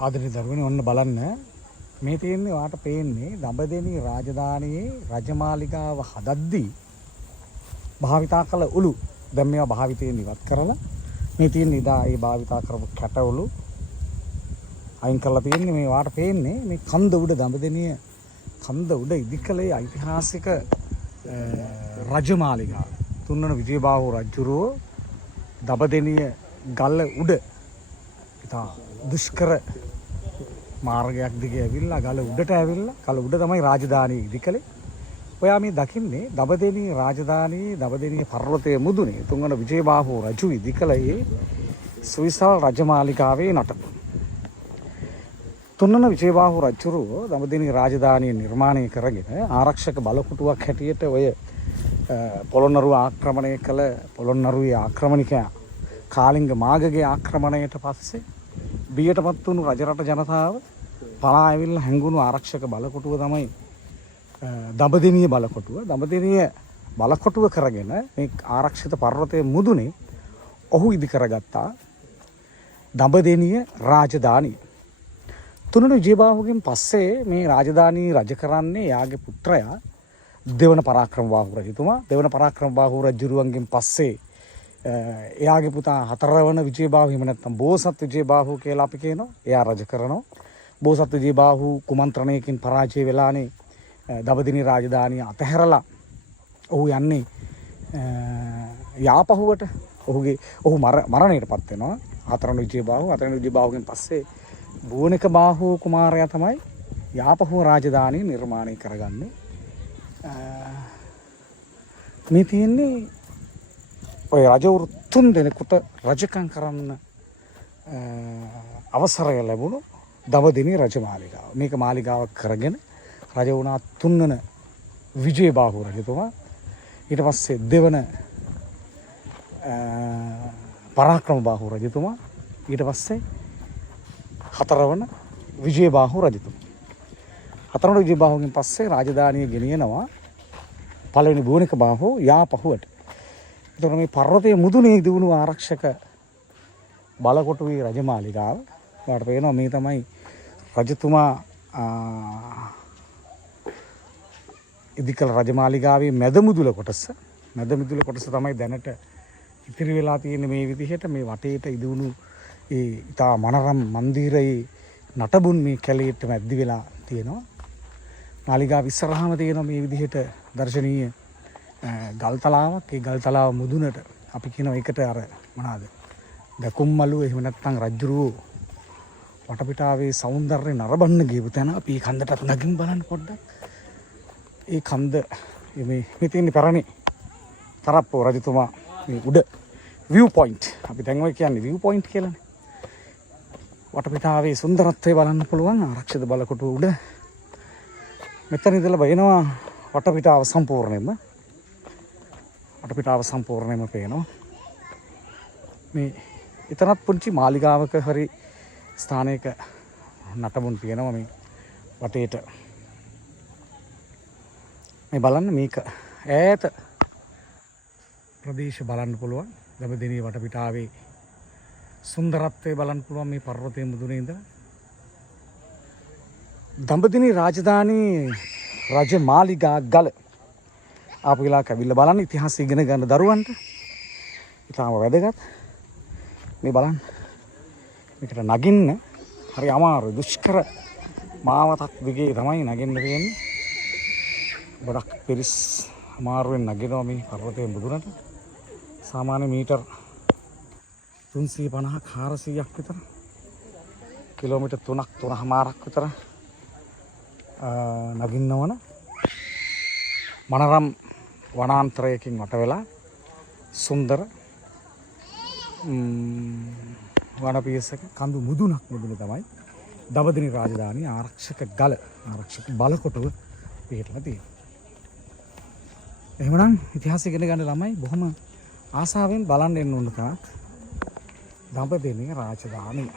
ආදරේ දරුවනේ ඔන්න බලන්න මේ තියෙන්නේ වාට පේන්නේ දඹදෙණි රාජධානියේ රජමාලිගාව හදද්දී භාවිතා කළ උළු දැන් මේවා භාවිතයෙන් ඉවත් කරලා මේ තියෙන ඉදා ඒ භාවිතා කරපු කැටවලු අයින් කරලා තියෙන්නේ මේ වාට පේන්නේ මේ කන්ද උඩ දඹදෙණිය කන්ද උඩ ඉදිකලේ ඓතිහාසික රජමාලිගාව තුන්වන විජයබාහු රජුරෝ දඹදෙණිය ගල උඩ ඉතා දුෂ්කර මාර්ගයක් දිගේ ඇවිල්ලා ගල උඩට ඇවිල්ලා ගල උඩ තමයි රාජධානිය ඉදිකලේ. ඔයා මේ දකින්නේ දඹදෙණි රාජධානියේ දඹදෙණිය පර්වතයේ මුදුනේ තුන්වන විජයබාහු රජු ඉදිකලේ සුවිසල් රජමාලිගාවේ නටබුන්. තුන්වන විජයබාහු රජුරෝ දඹදෙණි රාජධානිය නිර්මාණය කරගෙන ආරක්ෂක බලකොටුවක් හැටියට ඔය පොළොන්නරුව ආක්‍රමණය කළ පොළොන්නරුවේ ආක්‍රමණිකයා කාලිංග මාගගේ ආක්‍රමණයට පස්සේ බියටපත් වුණු රජරට ජනතාව පලා ඇවිල්ලා හැංගුණු ආරක්ෂක බලකොටුව තමයි දඹදෙණිය බලකොටුව. දඹදෙණිය බලකොටුව කරගෙන මේ ආරක්ෂිත පර්වතයේ මුදුනේ ඔහු ඉදි කරගත්තා දඹදෙණිය රාජධානිය. තුන්වන විජයබාහුගෙන් පස්සේ මේ රාජධානිය රජ කරන්නේ යාගේ පුත්‍රයා දෙවන පරාක්‍රමබාහු රජතුමා. දෙවන පරාක්‍රමබාහු රජුරුවන්ගෙන් පස්සේ එයාගේ පුතා හතරවන විජයබාහු එහෙම නැත්නම් බෝසත් විජයබාහු කියලා අපි කියනවා. එයා රජ කරනවා. බෝසත් විජයබාහු කුමන්ත්‍රණයකින් පරාජය වෙලානේ දඹදෙණි රාජධානිය අතහැරලා ඔහු යන්නේ යාපහුවට. ඔහු මරණයටපත් වෙනවා. හතරවන විජයබාහු. හතරවන විජයබාහුගෙන් පස්සේ බෝනික බාහු කුමාරයා තමයි යාපහුව රාජධානිය නිර්මාණය කරගන්නේ. මේ තියෙන්නේ ඔය රජවරු 3 දෙනෙකුට රජකම් කරන්න අවසරය ලැබුණු දඹදෙණි රජමාලිගාව. මේක මාලිගාවක් කරගෙන රජ වුණා 3 වන විජයබාහු රජතුමා. ඊට පස්සේ දෙවන පරාක්‍රමබාහු රජතුමා. ඊට පස්සේ හතරවන විජයබාහු රජතුමා. හතරවන විජයබාහුගෙන් පස්සේ රාජධානිය ගෙනියනවා පළවෙනි බෝනික බාහු යාපහුවට. එතකොට මේ පර්වතයේ මුදුනේ දිනුණු ආරක්ෂක බලකොටුවේ රජමාලිගාව. ඔයාලට පේනවා මේ තමයි රජතුමා ඉදිකල රජමාලිගාවේ මැදමුදුල කොටස. මැදමුදුල කොටස තමයි දැනට ඉතිරි වෙලා තියෙන්නේ මේ විදිහට මේ වටේට ඉදුණු ඒ ඉතා මනරම් මන්දිරයේ නටබුන් මේ කැලේට මැද්දි වෙලා තියෙනවා. මාලිගාව ඉස්සරහාම තියෙනවා මේ විදිහට දර්ශනීය ගල්තලාවක්. ඒ ගල්තලාව මුදුනට අපි කියනවා ඒකට අර මොනවාද දකුම්මලුව එහෙම නැත්නම් රජුරුව වටපිටාවේ సౌందර්යය නරඹන්න ගියපු තැන අපි මේ කන්දටත් නගින් බලන්න පොඩ්ඩක්. ඒ කන්ද මේ තියෙන පැරණි තරප්පෝ රජතුමා මේ උඩ view point අපි දැන් ඔය කියන්නේ view point කියලානේ. වටපිටාවේ සුන්දරත්වය බලන්න පුළුවන් ආරක්ෂිත බලකොටුව උඩ. මෙතන ඉඳලා බලනවා වටපිටාව සම්පූර්ණයෙන්ම පේනවා. මේ ඊතරත් පුංචි මාලිගාවක හරි ස්ථානයක නටබුන් තියෙනවා මේ වටේට. මේ බලන්න මේක ඈත ප්‍රදේශ බලන්න පුළුවන්. දඹදෙණිය වටපිටාවේ සුන්දරත්වය බලන්න පුළුවන් මේ පර්වතයේ මුදුනේ ඉඳලා. දඹදෙණි රාජධානී රජමාලිගා ගල ආපු වෙලාවක ඇවිල්ලා බලන්න ඉතිහාසය ඉගෙන ගන්න දරුවන්ට ඉතාම වැදගත්. මේ බලන්න මේකට නගින්න හරි අමාරුයි. දුෂ්කර මාවතක් දිගේ තමයි නගින්න වෙන්නේ. ගොඩක් පිරිස් අමාරුවෙන් නගිනවා මේ පර්වතයේ මුදුනට. සාමාන්‍ය මීටර් 350ක් 400ක් විතර. කිලෝමීටර් 3.5ක් විතර නගින්න ඕන. මනරම් වනාන්තරයකින් වට වෙලා සුන්දර වනපියසක කඳු මුදුනක් මුදුනේ තමයි දඹදෙණි රාජධානිය ආරක්ෂක බලකොටුව පිහිටලා තියෙන්නේ. එහෙමනම් ඉතිහාසය ඉගෙන ගන්න ළමයි බොහොම ආසාවෙන් බලන්න එන්න ඕන තාක් දඹදෙණි රාජධානිය.